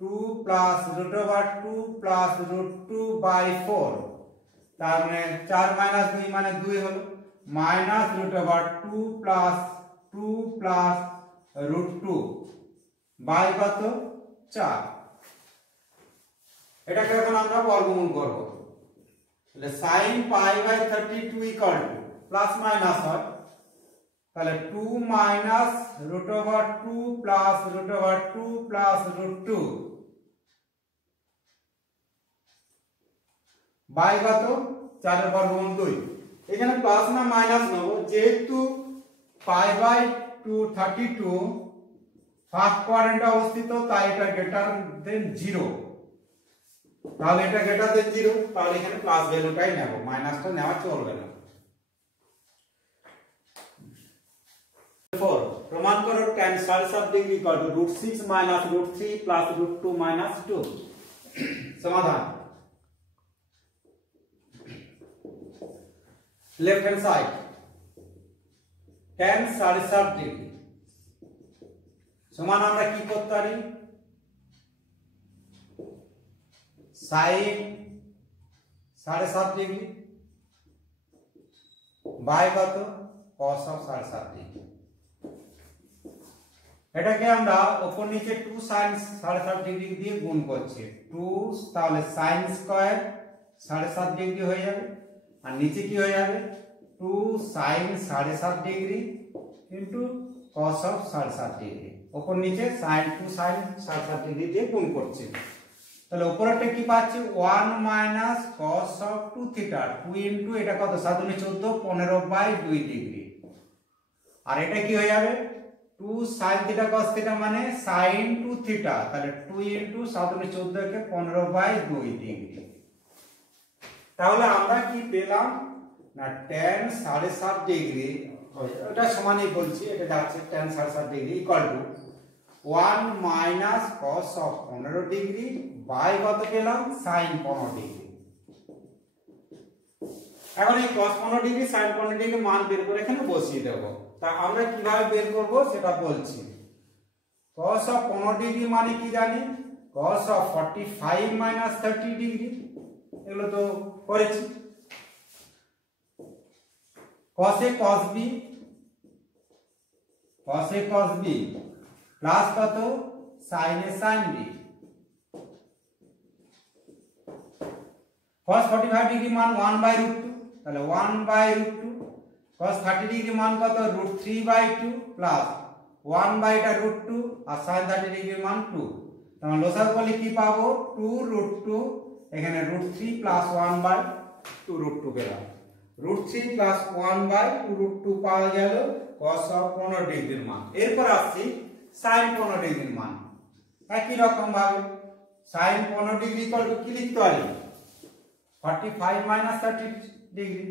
2 plus √2 plus √2 by 4, তার মানে 4 মাইনাস 2 মানে 2 হলো, মাইনাস √2 প্লাস 2 প্লাস √2 বাই কত? 4। এটাকে এখন আমরা বর্গমূল করব। তাহলে sin pi by 32 equal to plus minus হয়, তাহলে 2 মাইনাস √2 প্লাস √2 প্লাস √2 বাই কত? 4 এর বর্গমূল 2। এখানে প্লাস না মাইনাস নেব, যেহেতু পাই বাই 32 ফার্স্ট কোয়াড্রেন্টে অবস্থিত তাই এটা গ্রেটার দেন 0, তাহলে এটা গ্রেটার দেন 0, তাহলে এখানে প্লাস ভ্যালুটাই নেব, মাইনাসটা নেওয়া চলবে না। 4 প্রমাণ করো tan 60 degree equal two √6 minus √3 plus √2 minus 2। সমাধান, left hand side tan 60 degree সমান আমরা কি করতে পারি? sin 60 ডিগ্রি বাই কত? cos 60 degree. এটাকে আমরা উপর নিচে 2 sin 60 ডিগ্রি দিয়ে গুণ করছি, 2 তাহলে sin স্কয়ার 60 ডিগ্রি হয়ে যাবে, আর নিচে কি হয়ে যাবে? 2 sin 60 degree into cos 60 degree, উপর নিচে sin 2 sin 60 ডিগ্রি দিয়ে গুণ করছি। তাহলে উপরেরটা কি পাচ্ছি? 1 মাইনাস cos 2 থিটা, 2 ইনটু এটা কত? 7 × 14 15/2 ডিগ্রি, আর এটা কি হয়ে যাবে? 2 sin থিটা cos থিটা মানে sin 2 থিটা, তাহলে 2 ইনটু 7 × 14 কে 15/2 ডিগ্রি। তাহলে আমরা কি পেলাম না tan 60 ডিগ্রি, এটা সমানই বলছি, এটা যাচ্ছে tan 60 degree equal to 1 minus cos 15 degree by কত পেলাম? sin 15 degree. এখন এই cos 15 ডিগ্রি sin 15 ডিগ্রি মান বের করে এখানে বসিয়ে দেব। তা আমরা কিভাবে বের করব সেটা বলছি। cos 15 ডিগ্রি মানে কি জানি? cos 45 মাইনাস 30 ডিগ্রি, এগুলো তো করেছি। cos a cos b, cos a cos b plus কত? sin a sin b। cos 45 degree মান 1/√2, তাহলে 1/√2, cos 30 ডিগ্রি মান কত? √3/2 প্লাস 1/√2, আর sin 30 ডিগ্রি মান 2। তাহলে লসাগু করলে কি পাবো? 2√2, এখানে √3 প্লাস 1/2√2 পেলাম, √3 প্লাস 1/2√2 পাওয়া গেল cos 15 ডিগ্রির মান। এরপর আসছি sin 15 ডিগ্রির মান। একই রকম ভাবে sin 15 ডিগ্রি ইকুয়াল টু কি লিখতে পারি? 45 মাইনাস 30 ডিগ্রি,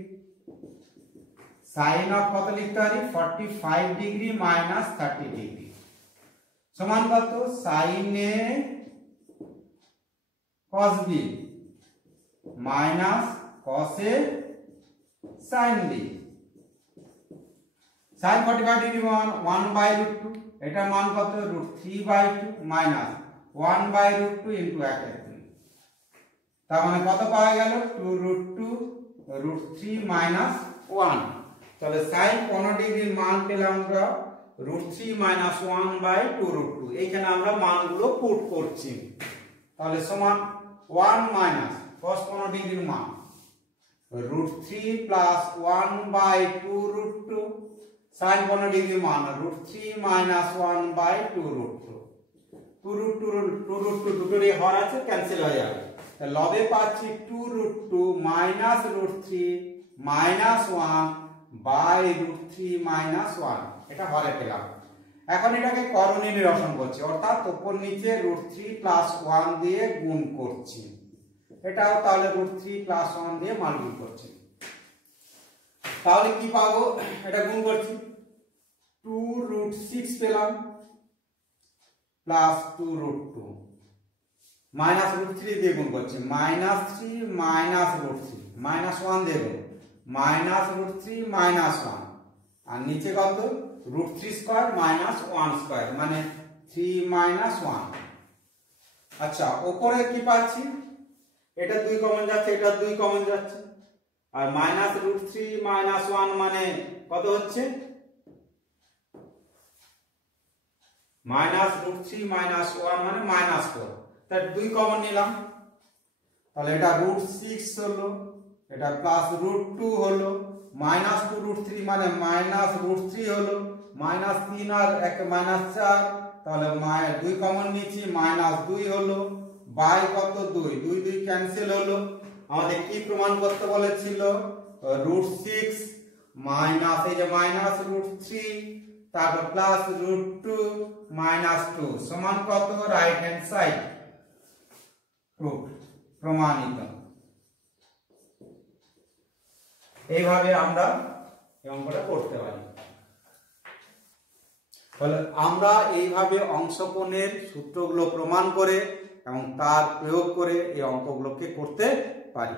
sin অফ কত লিখতে পারি? 45 ডিগ্রি মাইনাস 30 ডিগ্রি সমান কত? sin a cos b minus cos a sin b। sin 45 degree মান 1/√2, এটা মান কত? √3/2 মাইনাস 1/√2 ইনটু 1/2, তার মানে কত পাওয়া গেল? 2√2 √3 মাইনাস 1। তাহলে sin 15 ডিগ্রির মান পেলাম আমরা √3 মাইনাস 1/2√2। এইখানে আমরা মানগুলো পুট করছি, তাহলে সমান 1 মাইনাস cos 15 ডিগ্রির মান √3 প্লাস 1/2√2, sin 15 ডিগ্রির মান √3 মাইনাস 1/2√2। 2√2 দুটোরই হর আছে, ক্যান্সেল হয়ে যাবে। তাহলে লবে পাচ্ছি 2√2 মাইনাস √3 মাইনাস 1/√3 মাইনাস 1, এটা হরে পেলাম। এখন এটাকে করণী নিরসন করছি, অর্থাৎ উপর নিচে √3 প্লাস 1 দিয়ে গুণ করছি, এটাও তাহলে √3 প্লাস 1 দিয়ে মাল্টিপ্লাই করছি। তাহলে কি পাবো? এটা গুণ করছি, 2√6 পেলাম প্লাস 2√2 মাইনাস √3 দিয়ে গুণ করছি -3 মাইনাস √3 -1 দিয়ে গুণ -√3 -1 আর নিচে কত √3 স্কয়ার -1 স্কয়ার মানে 3 -1। আচ্ছা উপরে কি পাচ্ছি এটা 2 কমন যাচ্ছে এটা 2 কমন যাচ্ছে আর -√3 -1 মানে কত হচ্ছে -√3 -1 মানে -4 তার 2 কমন নিলাম তাহলে এটা √6 হলো এটা প্লাস √2 হলো -2√3 মানে -√3 হলো -3 আর 1 -4 তাহলে 2 কমন নিচ্ছি -2 হলো বাই কত 2 2 2 ক্যান্সেল হলো আমাদের কি প্রমাণ করতে বলেছিল √6 মাইনাস এই যে -√3 তারপর প্লাস √2 -2 সমান কত রাইট হ্যান্ড সাইড প্রমাণিত। এইভাবে আমরা এই অঙ্কটা করতে পারি। তাহলে আমরা এইভাবে অংশকোণের সূত্রগুলো প্রমাণ করে এবং তার প্রয়োগ করে এই অঙ্কগুলোকে করতে পারি।